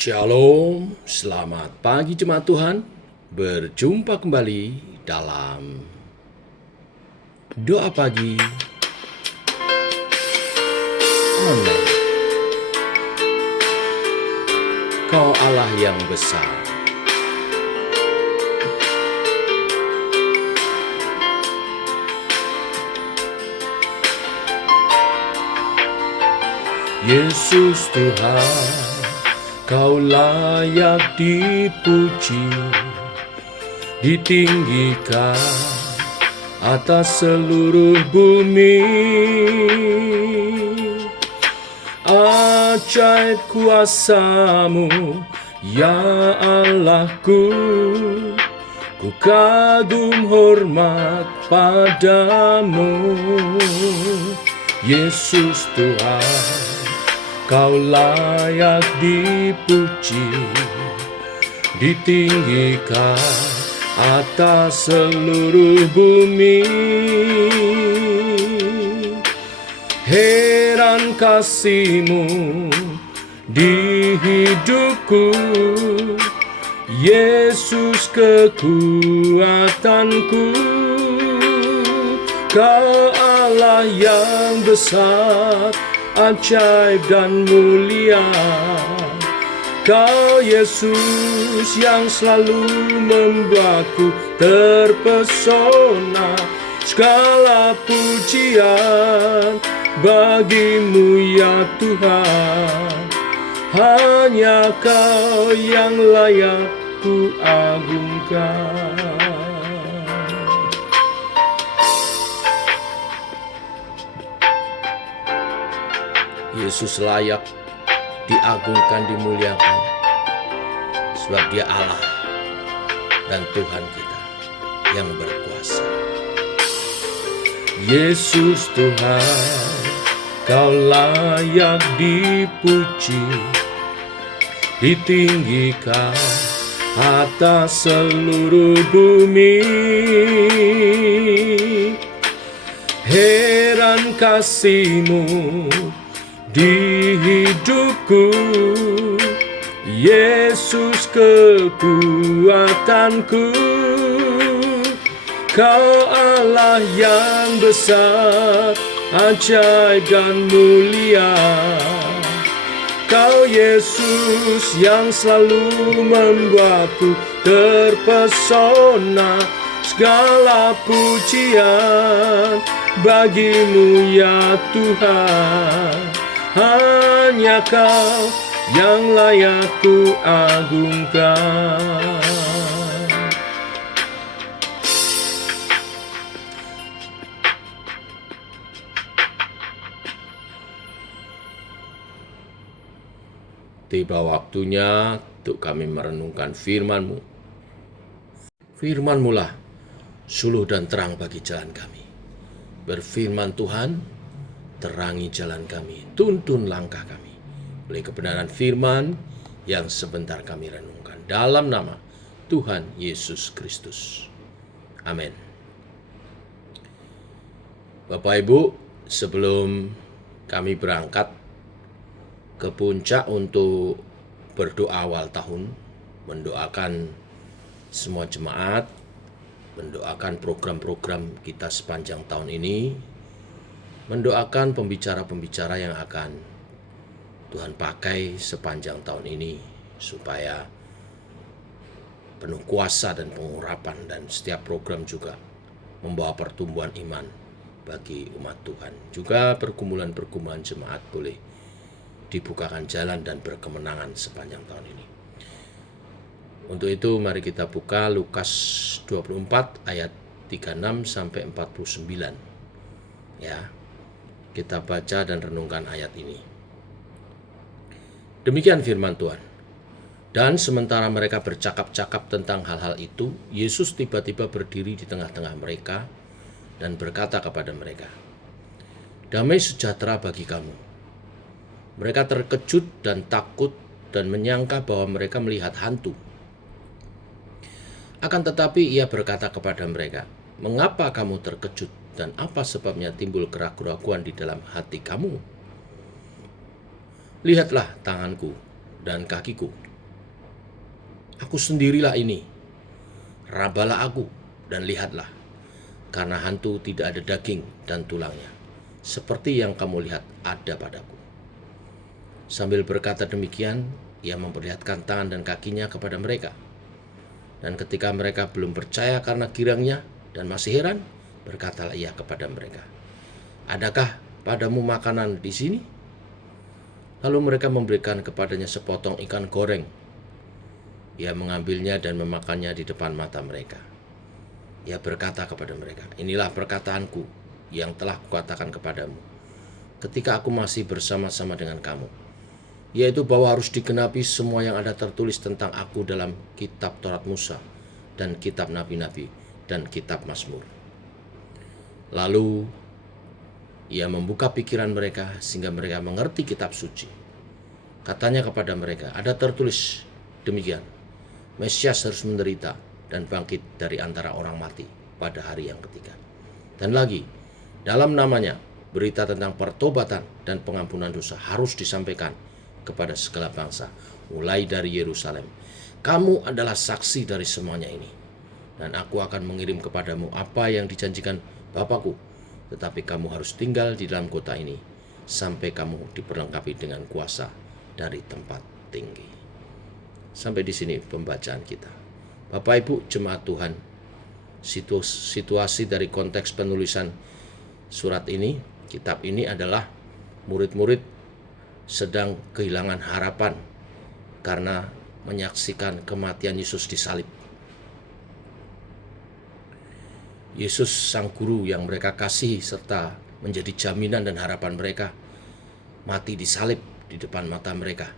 Shalom, selamat pagi jemaat Tuhan. Berjumpa kembali dalam doa pagi online. Kau Allah yang besar. Yesus Tuhan, Kau layak dipuji, ditinggikan atas seluruh bumi. Ajaib kuasa-Mu, ya Allahku, ku kagum hormat padamu. Yesus Tuhan, Kau layak dipuji, ditinggikan atas seluruh bumi. Heran kasih-Mu di hidupku, Yesus kekuatanku. Kau Allah yang besar, ajaib dan mulia. Kau Yesus yang selalu membuatku terpesona. Segala pujian bagi-Mu ya Tuhan. Hanya Kau yang layak ku agungkan. Yesus layak diagungkan, dimuliakan, sebab Dia Allah dan Tuhan kita yang berkuasa. Yesus Tuhan, Kau layak dipuji, ditinggikan atas seluruh bumi. Heran kasih-Mu di hidupku, Yesus kekuatanku. Kau Allah yang besar, ajaib dan mulia. Kau Yesus yang selalu membuatku terpesona. Segala pujian bagi-Mu ya Tuhan. Hanya Kau yang layak ku agungkan. Tiba waktunya untuk kami merenungkan firman-Mu. Firman-Mu lah suluh dan terang bagi jalan kami. Berfirman Tuhan, terangi jalan kami, tuntun langkah kami oleh kebenaran firman yang sebentar kami renungkan. Dalam nama Tuhan Yesus Kristus. Amin. Bapak Ibu, sebelum kami berangkat ke puncak untuk berdoa awal tahun, mendoakan semua jemaat, mendoakan program-program kita sepanjang tahun ini, mendoakan pembicara-pembicara yang akan Tuhan pakai sepanjang tahun ini, supaya penuh kuasa dan pengurapan, dan setiap program juga membawa pertumbuhan iman bagi umat Tuhan. Juga pergumulan-pergumulan jemaat boleh dibukakan jalan dan berkemenangan sepanjang tahun ini. Untuk itu mari kita buka Lukas 24 ayat 36 sampai 49. Ya. Kita baca dan renungkan ayat ini. Demikian firman Tuhan. Dan sementara mereka bercakap-cakap tentang hal-hal itu, Yesus tiba-tiba berdiri di tengah-tengah mereka dan berkata kepada mereka, "Damai sejahtera bagi kamu." Mereka terkejut dan takut dan menyangka bahwa mereka melihat hantu. Akan tetapi Ia berkata kepada mereka, "Mengapa kamu terkejut dan apa sebabnya timbul keraguan-keraguan di dalam hati kamu? Lihatlah tanganku dan kakiku, Aku sendirilah ini, rabalah aku dan lihatlah, karena hantu tidak ada daging dan tulangnya, seperti yang kamu lihat ada padaku. Sambil berkata demikian, ia memperlihatkan tangan dan kakinya kepada mereka. Dan ketika mereka belum percaya karena girangnya dan masih heran, berkatalah ia kepada mereka, adakah padamu makanan di sini? Lalu mereka memberikan kepadanya sepotong ikan goreng. Ia mengambilnya dan memakannya di depan mata mereka. Ia berkata kepada mereka, inilah perkataanku yang telah kukatakan kepadamu ketika aku masih bersama-sama dengan kamu, yaitu bahwa harus digenapi semua yang ada tertulis tentang aku dalam kitab Taurat Musa dan kitab Nabi-Nabi dan kitab Mazmur. Lalu ia membuka pikiran mereka sehingga mereka mengerti kitab suci. Katanya kepada mereka, ada tertulis demikian, Mesias harus menderita dan bangkit dari antara orang mati pada hari yang ketiga. Dan lagi, dalam namanya berita tentang pertobatan dan pengampunan dosa harus disampaikan kepada segala bangsa, mulai dari Yerusalem. Kamu adalah saksi dari semuanya ini. Dan aku akan mengirim kepadamu apa yang dijanjikan Bapakku, tetapi kamu harus tinggal di dalam kota ini sampai kamu diperlengkapi dengan kuasa dari tempat tinggi. Sampai di sini pembacaan kita. Bapak Ibu jemaat Tuhan, situasi dari konteks penulisan surat ini, kitab ini adalah murid-murid sedang kehilangan harapan karena menyaksikan kematian Yesus disalib. Yesus sang guru yang mereka kasihi serta menjadi jaminan dan harapan mereka mati disalib di depan mata mereka.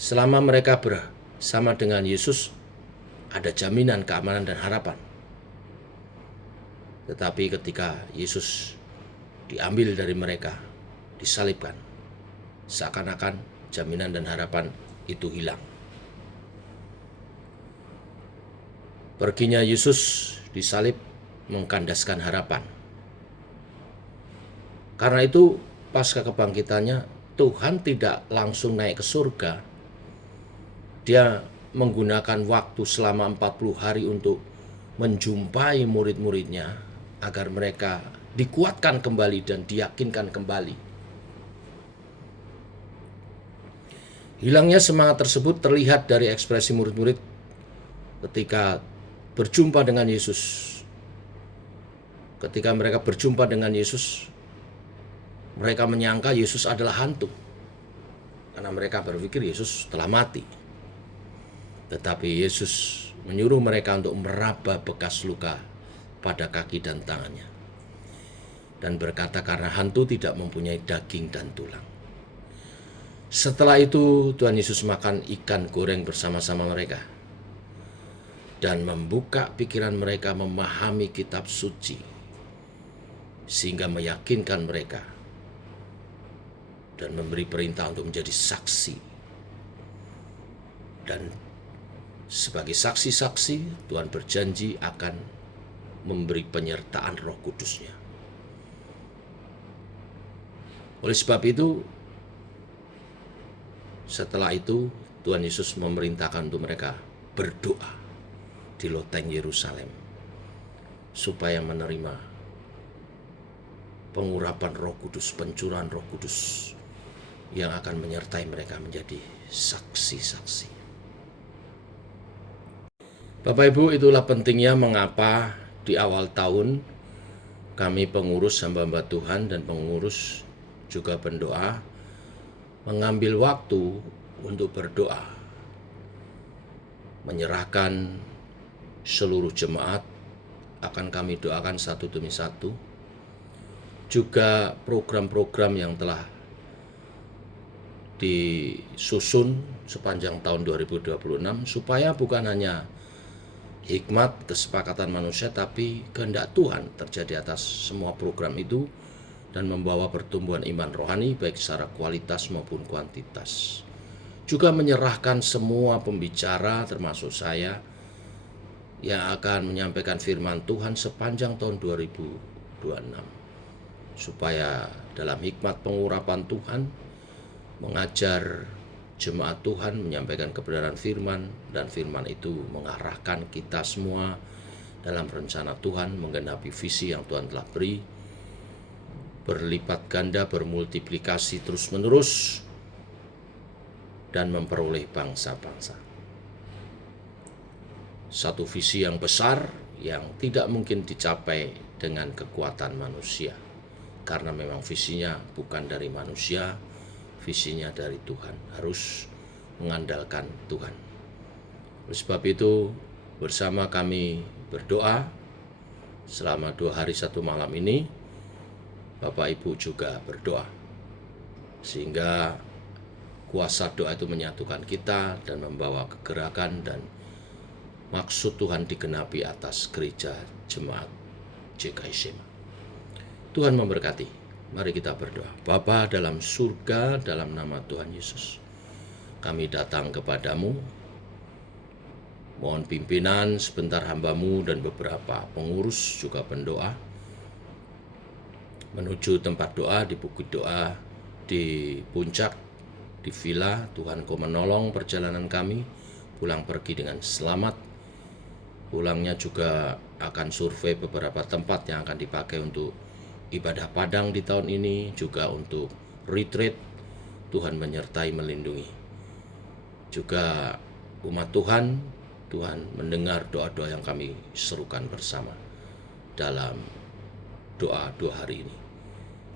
Selama mereka bersama dengan Yesus, ada jaminan keamanan dan harapan. Tetapi ketika Yesus diambil dari mereka, disalibkan, seakan-akan jaminan dan harapan itu hilang. Perginya Yesus disalib mengkandaskan harapan. Karena itu pasca kebangkitannya, Tuhan tidak langsung naik ke surga. Dia menggunakan waktu selama 40 hari untuk menjumpai murid-muridnya agar mereka dikuatkan kembali dan diyakinkan kembali. Hilangnya semangat tersebut terlihat dari ekspresi murid-murid ketika berjumpa dengan Yesus. Ketika mereka berjumpa dengan Yesus, mereka menyangka Yesus adalah hantu karena mereka berpikir Yesus telah mati. Tetapi Yesus menyuruh mereka untuk meraba bekas luka pada kaki dan tangannya, dan berkata karena hantu tidak mempunyai daging dan tulang. Setelah itu Tuhan Yesus makan ikan goreng bersama-sama mereka dan membuka pikiran mereka memahami kitab suci sehingga meyakinkan mereka dan memberi perintah untuk menjadi saksi. Dan sebagai saksi-saksi, Tuhan berjanji akan memberi penyertaan Roh Kudus-Nya. Oleh sebab itu, setelah itu Tuhan Yesus memerintahkan untuk mereka berdoa di loteng Yerusalem supaya menerima pengurapan Roh Kudus, pencurahan Roh Kudus yang akan menyertai mereka menjadi saksi-saksi. Bapak Ibu, itulah pentingnya mengapa di awal tahun kami pengurus hamba-hamba Tuhan dan pengurus juga pendoa mengambil waktu untuk berdoa, menyerahkan seluruh jemaat akan kami doakan satu demi satu, juga program-program yang telah disusun sepanjang tahun 2026 supaya bukan hanya hikmat kesepakatan manusia, tapi kehendak Tuhan terjadi atas semua program itu dan membawa pertumbuhan iman rohani baik secara kualitas maupun kuantitas. Juga menyerahkan semua pembicara termasuk saya yang akan menyampaikan firman Tuhan sepanjang tahun 2026 supaya dalam hikmat pengurapan Tuhan mengajar jemaat Tuhan menyampaikan kebenaran firman, dan firman itu mengarahkan kita semua dalam rencana Tuhan menggenapi visi yang Tuhan telah beri, berlipat ganda, bermultiplikasi terus-menerus, dan memperoleh bangsa-bangsa. Satu visi yang besar yang tidak mungkin dicapai dengan kekuatan manusia, karena memang visinya bukan dari manusia, visinya dari Tuhan, harus mengandalkan Tuhan. Oleh sebab itu, bersama kami berdoa selama 2 hari 1 malam ini. Bapak Ibu juga berdoa, sehingga kuasa doa itu menyatukan kita dan membawa kegerakan, dan maksud Tuhan digenapi atas gereja jemaat GKI Shema. Tuhan memberkati. Mari kita berdoa. Bapa dalam surga, dalam nama Tuhan Yesus, kami datang kepadamu. Mohon pimpinan sebentar hamba-Mu dan beberapa pengurus juga pendoa menuju tempat doa, di bukit doa, di puncak, di villa. Tuhan Kau menolong perjalanan kami pulang pergi dengan selamat. Pulangnya juga akan survei beberapa tempat yang akan dipakai untuk ibadah padang di tahun ini, juga untuk retreat. Tuhan menyertai, melindungi. Juga umat Tuhan, Tuhan mendengar doa-doa yang kami serukan bersama dalam doa 2 hari ini.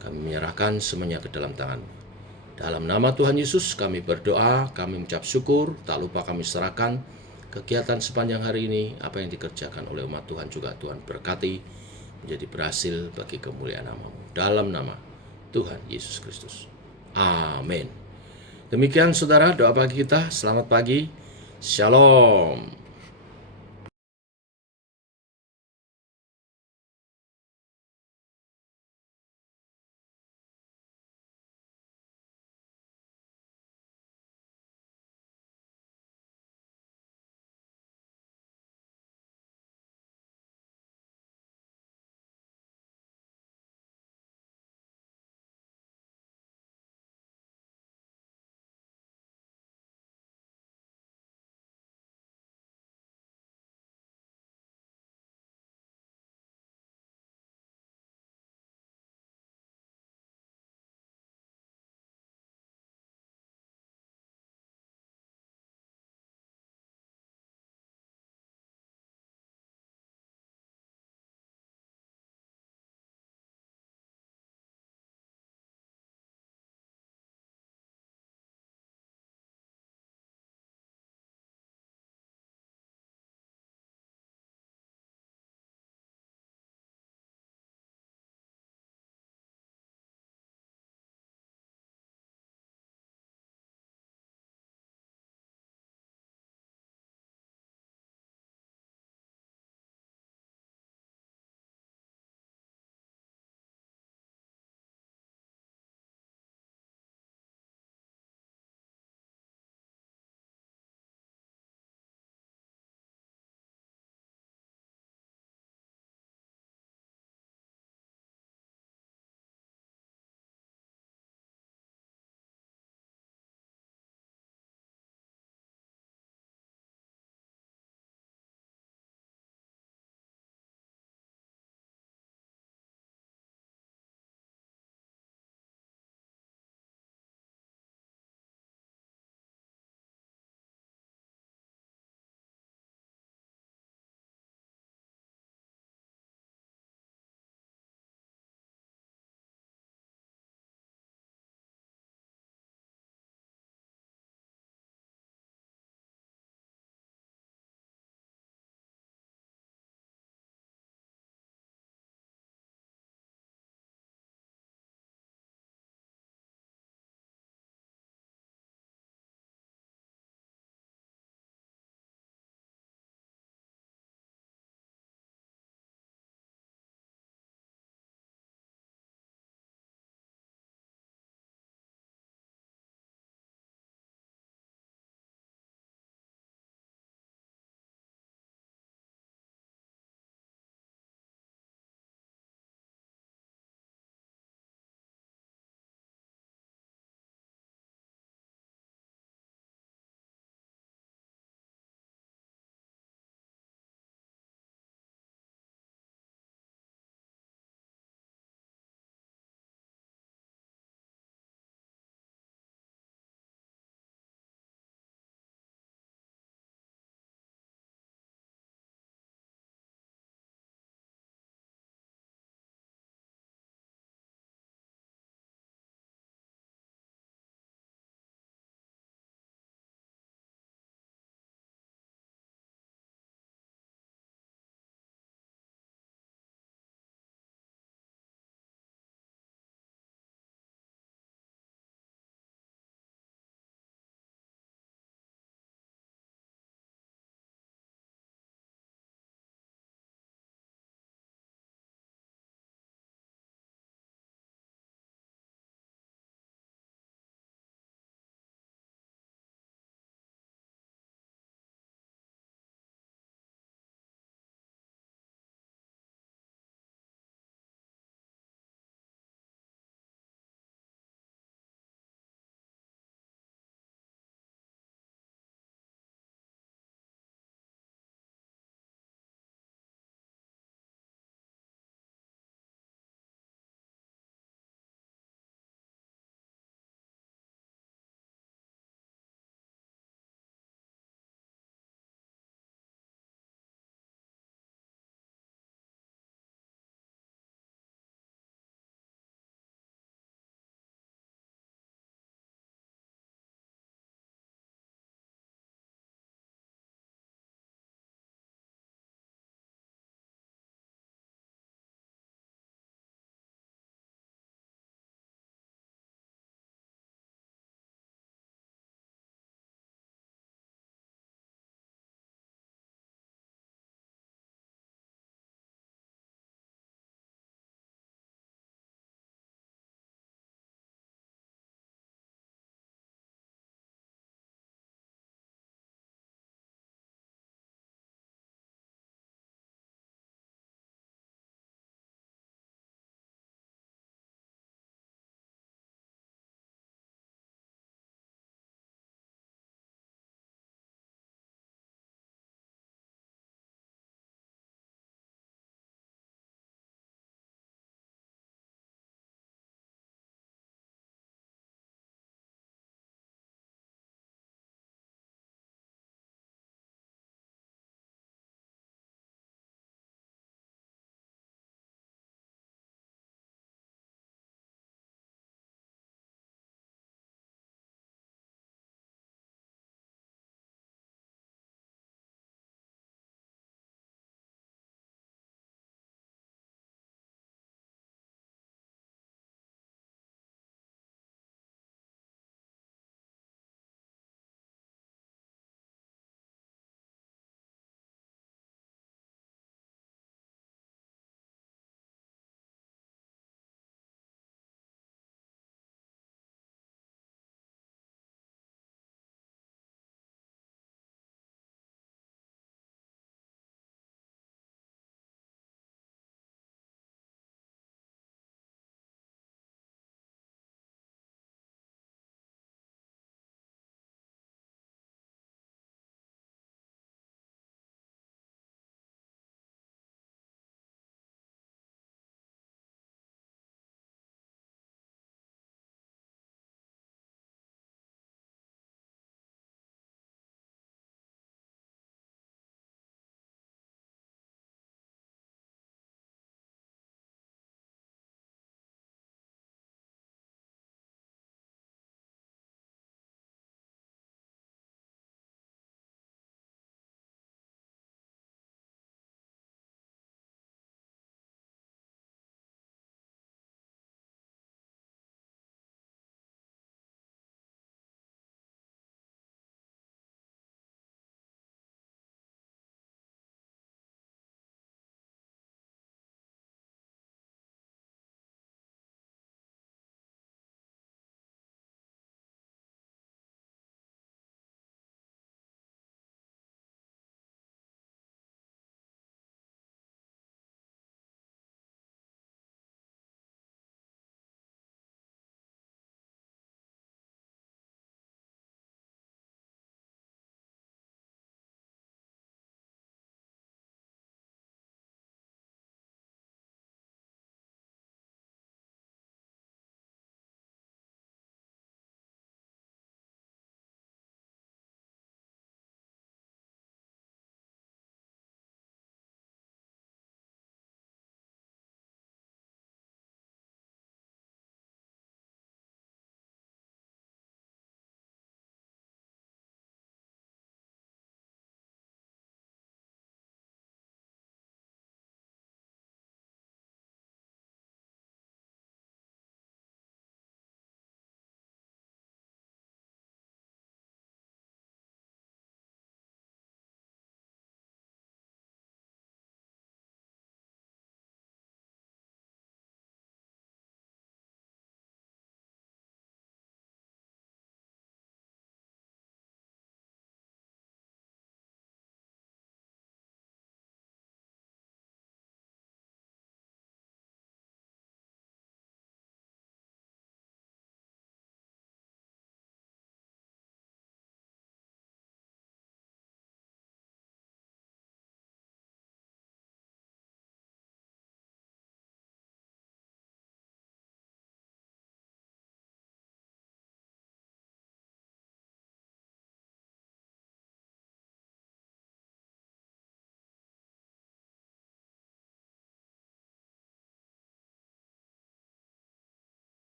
Kami menyerahkan semuanya ke dalam tangan-Mu. Dalam nama Tuhan Yesus kami berdoa, kami mengucap syukur. Tak lupa kami serahkan kegiatan sepanjang hari ini, apa yang dikerjakan oleh umat Tuhan juga Tuhan berkati, menjadi berhasil bagi kemuliaan nama-Mu. Dalam nama Tuhan Yesus Kristus. Amin. Demikian saudara doa pagi kita. Selamat pagi. Shalom.